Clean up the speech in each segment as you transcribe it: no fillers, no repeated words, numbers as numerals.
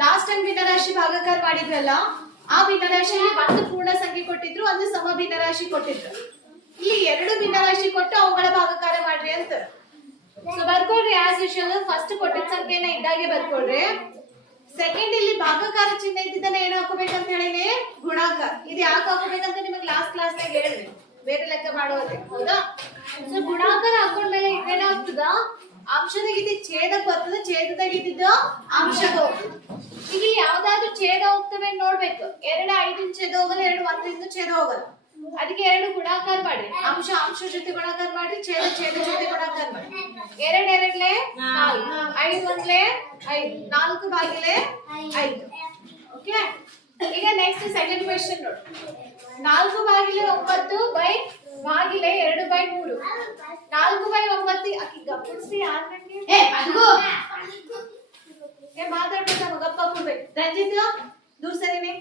Last time ಭಿನ್ನರಾಶಿ ಭಾಗಾಕಾರ ಮಾಡಿದ್ರಲ್ಲ, ಆ ಭಿನ್ನರಾಶಿಯಲ್ಲಿ ಒಂದು ಪೂರ್ಣ ಸಂಖ್ಯೆ ಕೊಟ್ಟಿದ್ರು, ಒಂದು ಸಮ ಭಿನ್ನರಾಶಿ ಕೊಟ್ಟಿದ್ರು. ಇಲ್ಲಿ ಎರಡು ಭಿನ್ನರಾಶಿ ಕೊಟ್ಟು ಅವುಗಳ ಭಾಗಾಕಾರ ಮಾಡ್ರಿ ಅಂತ. ಸೊ ಬರ್ಕೊಳ್ರಿ ಆಸ್ ಯೂಶುವಲ್. ಫಸ್ಟ್ ಕೊಟ್ಟಿದ್ದ ಸಂಖ್ಯೆನ ಇದ್ದಾಗೆ ಬರ್ಕೊಳ್ರಿ. ಸೆಕೆಂಡ್ ಇಲ್ಲಿ ಭಾಗಾಕಾರ ಚಿಹ್ನೆ ಇದ್ದಿದ್ದನ್ನ ಏನ್ ಹಾಕೋಬೇಕಂತ ಹೇಳಿನಿ, ಗುಣಾಕಾರ. ಇದು ಯಾಕೆ ಹಾಕೋಬೇಕಂತ ನಿಮಗೆ ಲಾಸ್ಟ್ ಕ್ಲಾಸ್ನಾಗ ಹೇಳಿದ್ವಿ, ಬೇರೆ ಲೆಕ್ಕ ಮಾಡೋದೇ. ಹೌದಾ? ಸೊ ಗುಣಾಕಾರ ಹಾಕೊಂಡ್ಮೇಲೆ ಏನಾಗ್ತದ, ಅಂಶದಾಗಿದ್ದ ಛೇದಕ್ಕೆ ಬರ್ತದೆ, ಛೇದದಾಗಿದ್ದ ಅಂಶಕ್ಕೆ ಹೋಗ್ತದೆ. ಈಗ ಯಾವ್ದಾದ್ರು ಛೇದ ಹೋಗ್ತವೆ ನೋಡ್ಬೇಕು. 2 5 ಛೇದ ಹೋಗಲ್ಲ, 2 1 ಛೇದ ಹೋಗಲ್ಲ. ಅದಕ್ಕೆ 2 ಗುಣಾಕಾರ ಮಾಡಿ, ಅಂಶ ಅಂಶ ಜೊತೆ ಗುಣಾಕಾರ ಮಾಡಿ, ಛೇದ ಛೇದ ಜೊತೆ ಗುಣಾಕಾರ ಮಾಡಿ. 2 2 4, 5 1 5, 4 ಭಾಗಿಲೆ 5. ಓಕೆ. ಈಗ ನೆಕ್ಸ್ಟ್ ಸೆಕೆಂಡ್ ಕ್ವೆಶ್ಚನ್ ನೋಡಿ. 4 ಭಾಗಿಲೆ 9 ಬೈ ಭಾಗಿಲೆ 2/3. 4/9 ಅಕ್ಕಿ ಗಪ್ಪಿಸಿ ಆದ್ಮೇಲೆ ಮಾತಾಡ್ಬೇಕು, ನಮ್ಮ ಗಪ್ಪ ಕೊಡ್ಬೇಕು. ರಂಜಿತ್ ದೂರ ಸರಿನೇ.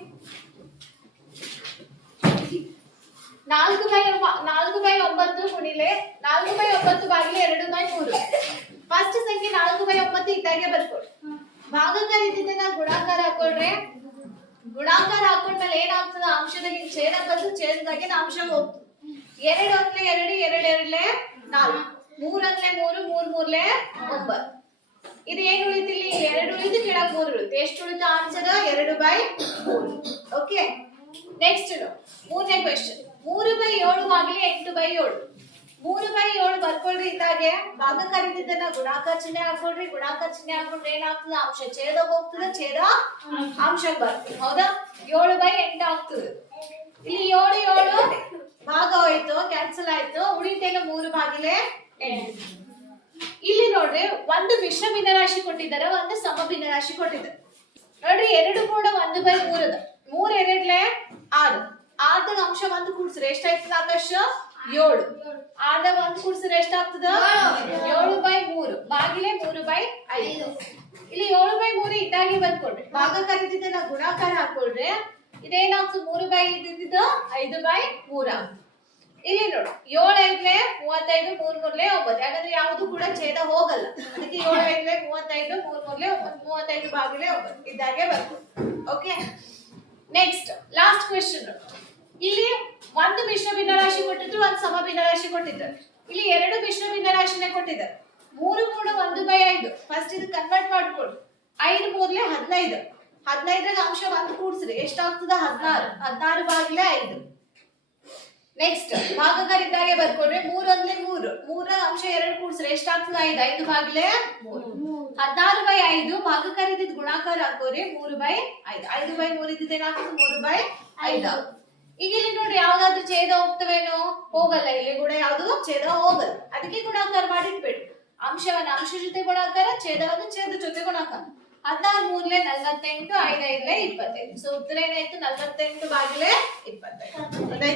4/9 ಗುಣಿಲೆ 4/9 ಭಾಗಿಲೆ 2/3. ಫಸ್ಟ್ ಸಂಖ್ಯೆ 4/9 ಇದ್ದಾಗೆ ಬರ್ಕೊಡ್ರಿ. ಭಾಗಾಕಾರ ಇದ್ದಿದ್ದನ್ನ ಗುಣಾಕಾರ ಹಾಕೊಳ್ರಿ. ಗುಣಾಕಾರ ಹಾಕೊಂಡ್ಮೇಲೆ ಏನಾಗ್ತದ, ಅಂಶದಾಗಿ ಛೇದಕ್ಕೆ ಬಂದು ಛೇದದಾಗೆ ಅಂಶ ಹೋಗ್ತದೆ. 2 1 2, 2 2 4, 3 1 3, 3 3 9. ಇದು ಏನ್ ಉಳಿತಿಲ್ಲಿ, 2 ಉಳಿದು ಕೆಳಗೆ 3 ಉಳಿತು. ಎಷ್ಟು ಉಳಿತು ಆನ್ಸರ್? 2/3. ಓಕೆ. ನೆಕ್ಸ್ಟ್ ಮೂರನೇ ಕ್ವೆಶ್ಚನ್. 3/7 ಭಾಗಿಲೆ 8/7. 3/7 ಬರ್ಕೊಳ್ರಿ. ಇದ್ದಾಗೆ ಭಾಗಾಕಾರ ಇದ್ದಿದ್ದನ್ನ ಗುಣಾಕಾರ ಚಿಹ್ನೆ ಹಾಕೊಳ್ರಿ. ಗುಣಾಕಾರ ಚಿಹ್ನೆ ಹಾಕೊಂಡ್ರೆ ಏನಾಗ್ತದ, ಅಂಶ ಛೇದ ಹೋಗ್ತದೆ, ಛೇದ ಅಂಶಕ್ಕೆ ಬರ್ತದೆ. ಹೌದಾ? 7/8 ಆಗ್ತದೆ. ಇಲ್ಲಿ 7 7 ಭಾಗ ಹೋಯ್ತು, ಕ್ಯಾನ್ಸಲ್ ಆಯ್ತು. ಉಳಿತೇನು 3 ಭಾಗಿಲೆ 8. ಇಲ್ಲಿ ನೋಡ್ರಿ, ಒಂದು ಮಿಶ್ರ ಭಿನ್ನರಾಶಿ ಕೊಟ್ಟಿದ್ದಾರೆ, ಒಂದು ಸಮ ಭಿನ್ನರಾಶಿ ಕೊಟ್ಟಿದ್ದಾರೆ. ನೋಡ್ರಿ, 2 ಕೂಡ 1/3 ಅದ. 3 2 6. 6ದಾಗ ಅಂಶ 1 ಕೂಡ್ಸ್ರೆ ಎಷ್ಟಾಯ್ತದ ಆಕಾಶ? 7. 6ದಾಗ 1 ಕೂಡ್ಸ್ರೆ ಎಷ್ಟಾಗ್ತದ? 7/3 ಭಾಗಿಲೆ 3/5. ಇಲ್ಲಿ 7/3 ಇದ್ದಾಗೆ ಬರ್ಕೊಡ್ರಿ. ಭಾಗಾಕಾರ ಇದ್ದಿದ್ದನ್ನ ಗುಣಾಕಾರ ಹಾಕೊಳ್ರಿ. ಇದೇನಾಗ್ತದೆ, 3/5 ಇದ್ದಿದ್ದು 5/3 ಆಗ್ತದೆ. ಇಲ್ಲಿ ನೋಡು, 7 5 35, 3 3 9. ಯಾಕಂದ್ರೆ ಯಾವುದು ಕೂಡ ಛೇದ ಹೋಗಲ್ಲ, ಅದಕ್ಕೆ 7 5 35, 3 3 9. 35 ಭಾಗಿಲೆ 9 ಇದ್ದಾಗೆ ಬರ್ತದೆ. ಓಕೆ. Next last question. ಇಲ್ಲಿ ಒಂದು ಮಿಶ್ರ ಭಿನ್ನರಾಶಿ ಕೊಟ್ಟಿದ್ರು, ಒಂದು ಸಮ ಭಿನ್ನರಾಶಿ ಕೊಟ್ಟಿದ್ದಾರೆ. ಇಲ್ಲಿ 2 ಮಿಶ್ರ ಭಿನ್ನರಾಶಿನೇ ಕೊಟ್ಟಿದ್ದಾರೆ. 3 ಕೂಡ 1/5. ಫಸ್ಟ್ ಇದು ಕನ್ವರ್ಟ್ ಮಾಡ್ಕೊಳ್ರಿ. 5 3 15. 15ರಾಗ ಅಂಶ 1 ಕೂಡ್ಸ್ರಿ ಎಷ್ಟಾಗ್ತದ? 16. 16 ಭಾಗಿಲೆ 5. ನೆಕ್ಸ್ಟ್ ಭಾಗಾಕಾರ ಇದ್ದಾಗೆ ಬರ್ಕೊಡ್ರಿ. 3 1 3. 3ರ ಅಂಶ 2 ಕೂಡ್ಸ್ರೆ ಎಷ್ಟಾಗ್ತದ? 5. 5 ಭಾಗಿಲೆ 3. 16/5 ಭಾಗಾಕಾರ ಇದ್ದಿದ್ದು ಗುಣಾಕಾರ ಹಾಕೋರಿ. 3/5. 5/3 ಇದ್ದಿದ್ದು ಏನಾಗ್ತದೆ? 3/5. ಈಗ ಇಲ್ಲಿ ನೋಡ್ರಿ, ಯಾವ್ದಾದ್ರು ಛೇದ ಹೋಗ್ತವೇನೋ? ಹೋಗಲ್ಲ. ಇಲ್ಲಿ ಕೂಡ ಯಾವ್ದು ಛೇದ ಹೋಗಲ್ಲ, ಅದಕ್ಕೆ ಗುಣಾಕಾರ ಮಾಡಿಟ್ಬೇಡಿ. ಅಂಶವನ್ನ ಅಂಶ ಜೊತೆ ಗುಣಾಕಾರ, ಛೇದವನ್ನು ಛೇದ ಜೊತೆ ಗುಣಾಕಾರ. 16 3 48, 5 5 25. ಸೊ ಉತ್ತರ ಏನಾಯ್ತು? 48 ಭಾಗಿಲೆ 25.